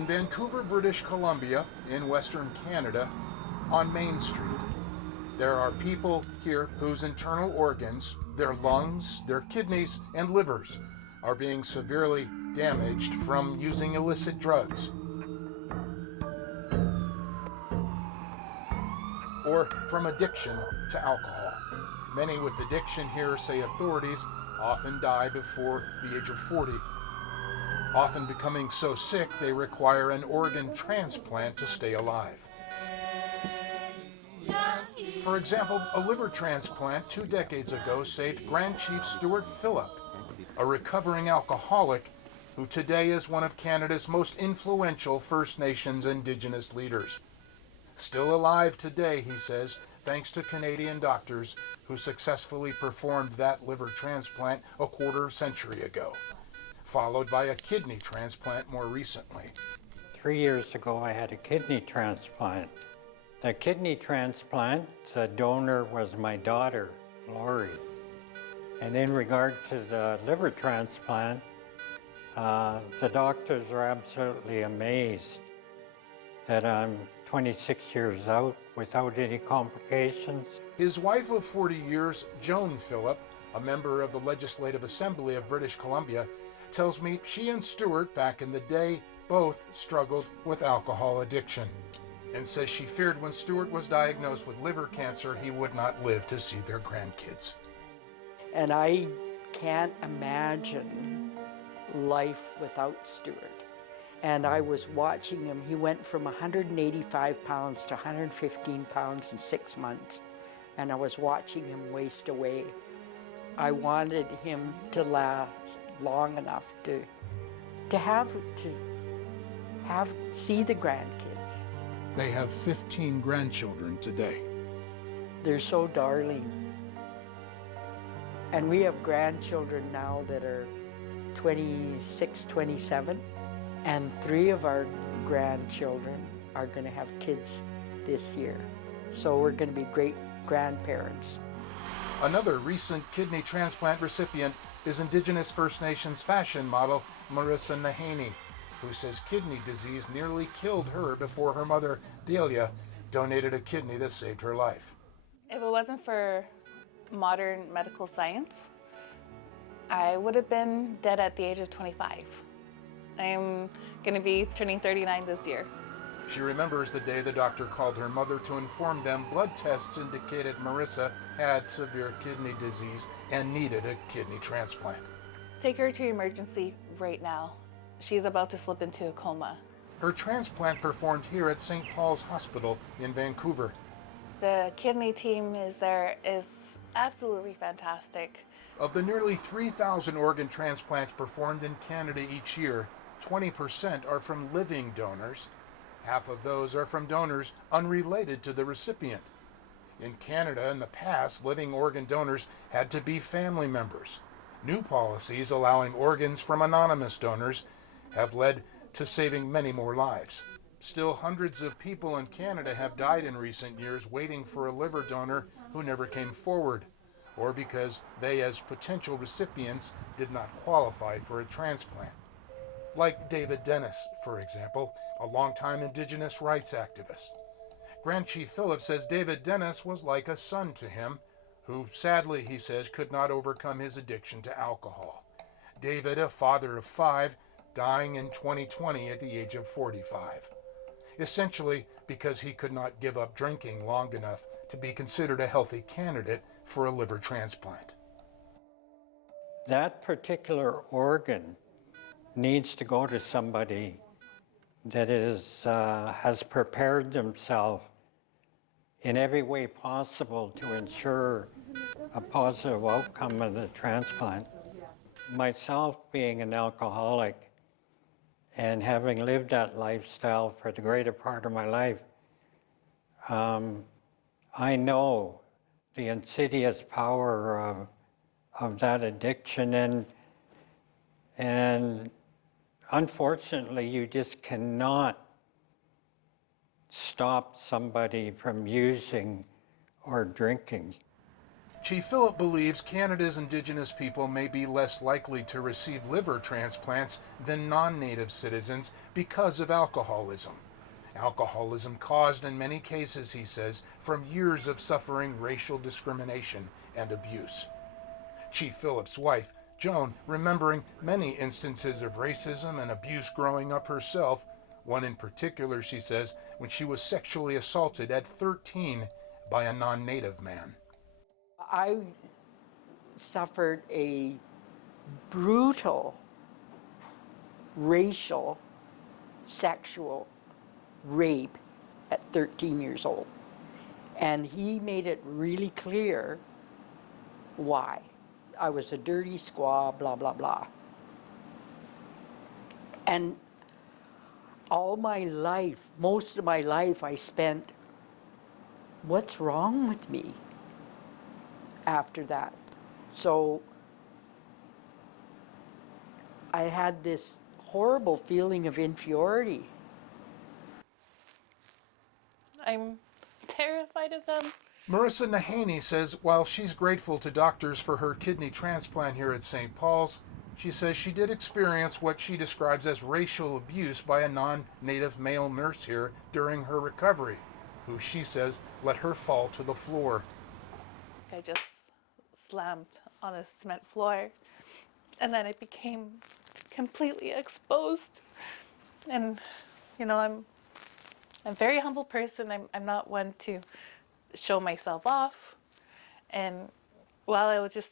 In Vancouver, British Columbia, in Western Canada, on Main Street, there are people here whose internal organs, their lungs, their kidneys, and livers are being severely damaged from using illicit drugs or from addiction to alcohol. Many with addiction here, say authorities, often die before the age of 40, often becoming so sick they require an organ transplant to stay alive. For example, a liver transplant 2 decades ago saved Grand Chief Stuart Phillip, a recovering alcoholic who today is one of Canada's most influential First Nations Indigenous leaders. Still alive today, he says, thanks to Canadian doctors who successfully performed that liver transplant a quarter century ago, followed by a kidney transplant more recently. 3 years ago, I had a kidney transplant. The kidney transplant, the donor was my daughter, Lori. And in regard to the liver transplant, the doctors are absolutely amazed that I'm 26 years out without any complications. His wife of 40 years, Joan Phillip, a member of the Legislative Assembly of British Columbia, tells me she and Stuart back in the day both struggled with alcohol addiction, and says she feared when Stuart was diagnosed with liver cancer, he would not live to see their grandkids. And I can't imagine life without Stuart. And I was watching him. He went from 185 pounds to 115 pounds in 6 months. And I was watching him waste away. I wanted him to last long enough to see the grandkids. They have 15 grandchildren today. They're so darling. And we have grandchildren now that are 26, 27. And 3 of our grandchildren are going to have kids this year. So we're going to be great grandparents. Another recent kidney transplant recipient is Indigenous First Nations fashion model Marissa Nahaney, who says kidney disease nearly killed her before her mother, Delia, donated a kidney that saved her life. If it wasn't for modern medical science, I would have been dead at the age of 25. I'm going to be turning 39 this year. She remembers the day the doctor called her mother to inform them blood tests indicated Marissa had severe kidney disease and needed a kidney transplant. Take her to emergency right now. She's about to slip into a coma. Her transplant performed here at St. Paul's Hospital in Vancouver. The kidney team is absolutely fantastic. Of the nearly 3,000 organ transplants performed in Canada each year, 20% are from living donors. Half of those are from donors unrelated to the recipient. In Canada, in the past, living organ donors had to be family members. New policies allowing organs from anonymous donors have led to saving many more lives. Still, hundreds of people in Canada have died in recent years waiting for a liver donor who never came forward, or because they, as potential recipients, did not qualify for a transplant. Like David Dennis, for example, a longtime Indigenous rights activist. Grand Chief Phillip says David Dennis was like a son to him, who sadly, he says, could not overcome his addiction to alcohol. David, a father of 5, dying in 2020 at the age of 45. Essentially because he could not give up drinking long enough to be considered a healthy candidate for a liver transplant. That particular organ needs to go to somebody that has prepared themselves in every way possible to ensure a positive outcome of the transplant. Myself being an alcoholic and having lived that lifestyle for the greater part of my life, I know the insidious power of that addiction, and unfortunately, you just cannot stop somebody from using or drinking. Chief Phillip believes Canada's Indigenous people may be less likely to receive liver transplants than non-native citizens because of alcoholism. Alcoholism caused in many cases, he says, from years of suffering racial discrimination and abuse. Chief Phillip's wife, Joan, remembering many instances of racism and abuse growing up herself, one in particular, she says, when she was sexually assaulted at 13 by a non-native man. I suffered a brutal racial, sexual rape at 13 years old. And he made it really clear why. I was a dirty squaw, blah, blah, blah. And all my life, most of my life, I spent, what's wrong with me after that? So I had this horrible feeling of inferiority. I'm terrified of them. Marissa Nahaney says while she's grateful to doctors for her kidney transplant here at St. Paul's, she says she did experience what she describes as racial abuse by a non-native male nurse here during her recovery, who she says let her fall to the floor. I just slammed on a cement floor, and then I became completely exposed. And you know, I'm a very humble person. I'm not one to show myself off. And while I was just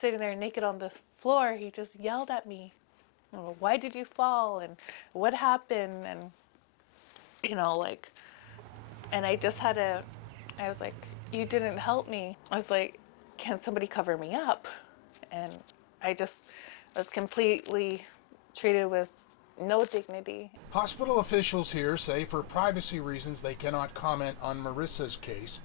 sitting there naked on the floor, he just yelled at me, "Oh, why did you fall? And what happened?" And you know, like, and I just had to, I was like, "You didn't help me." I was like, "Can somebody cover me up?" And I was completely treated with no dignity. Hospital officials here say for privacy reasons they cannot comment on Marissa's case,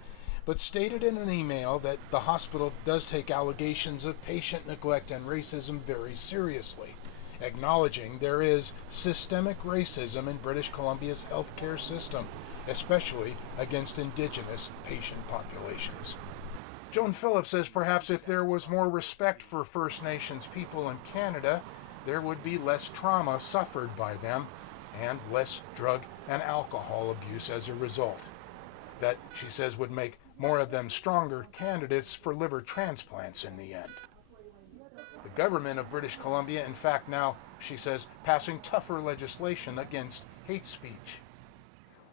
but stated in an email that the hospital does take allegations of patient neglect and racism very seriously, acknowledging there is systemic racism in British Columbia's healthcare system, especially against Indigenous patient populations. Joan Phillips says perhaps if there was more respect for First Nations people in Canada, there would be less trauma suffered by them and less drug and alcohol abuse as a result. That, she says, would make more of them stronger candidates for liver transplants in the end. The government of British Columbia, in fact, now, she says, passing tougher legislation against hate speech.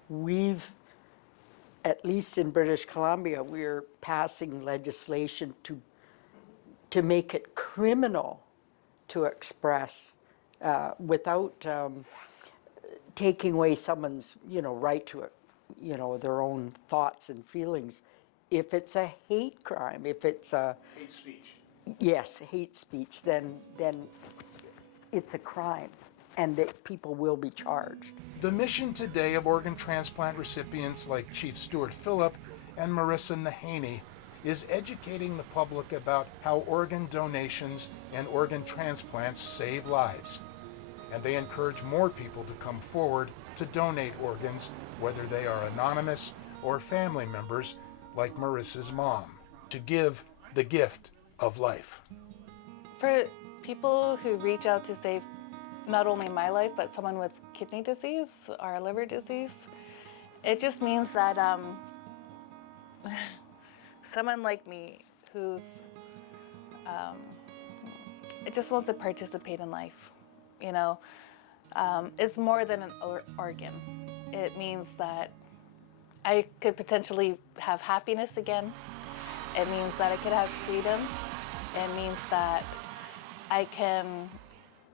We've, at least in British Columbia, we're passing legislation to make it criminal to express without taking away someone's, right to, their own thoughts and feelings. If it's a hate crime, if it's a Hate speech. yes, hate speech, then it's a crime, and that people will be charged. The mission today of organ transplant recipients like Chief Stuart Phillip and Marissa Nahaney is educating the public about how organ donations and organ transplants save lives. And they encourage more people to come forward to donate organs, whether they are anonymous or family members like Marissa's mom, to give the gift of life. For people who reach out to save not only my life, but someone with kidney disease or liver disease, it just means that someone like me who's it just wants to participate in life, it's more than an organ. It means that I could potentially have happiness again. It means that I could have freedom. It means that I can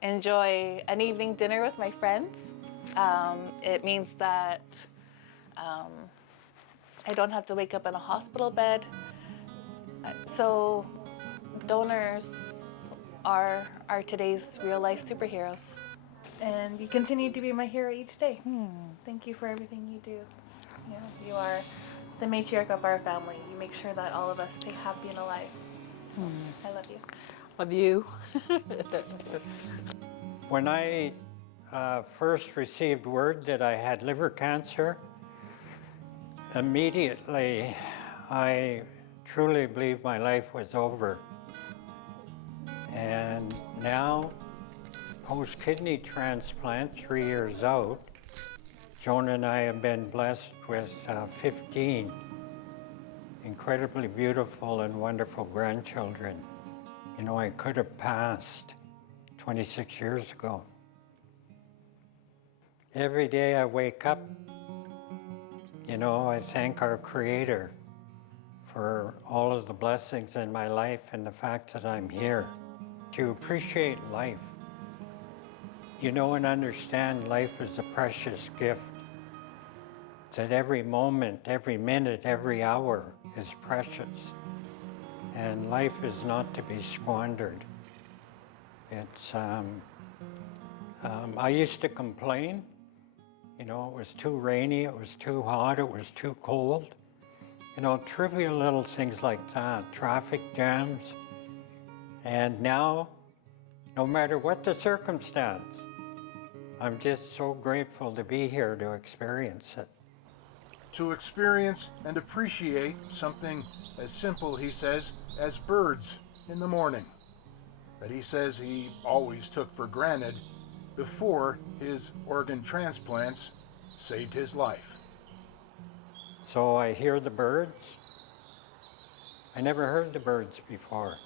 enjoy an evening dinner with my friends. It means that I don't have to wake up in a hospital bed. So donors are today's real life superheroes. And you continue to be my hero each day. Thank you for everything you do. You are the matriarch of our family. You make sure that all of us stay happy and alive. I love you. Love you. When I first received word that I had liver cancer, immediately I truly believe my life was over. And now, post-kidney transplant, 3 years out, Joan and I have been blessed with 15 incredibly beautiful and wonderful grandchildren. You know, I could have passed 26 years ago. Every day I wake up, you know, I thank our Creator for all of the blessings in my life and the fact that I'm here. To appreciate life, you know, and understand life is a precious gift, that every moment, every minute, every hour is precious, and life is not to be squandered. It's, I used to complain, you know, it was too rainy, it was too hot, it was too cold. You know, trivial little things like that, traffic jams. And now, no matter what the circumstance, I'm just so grateful to be here to experience it. To experience and appreciate something as simple, he says, as birds in the morning, that he says he always took for granted before his organ transplants saved his life. So I hear the birds. I never heard the birds before.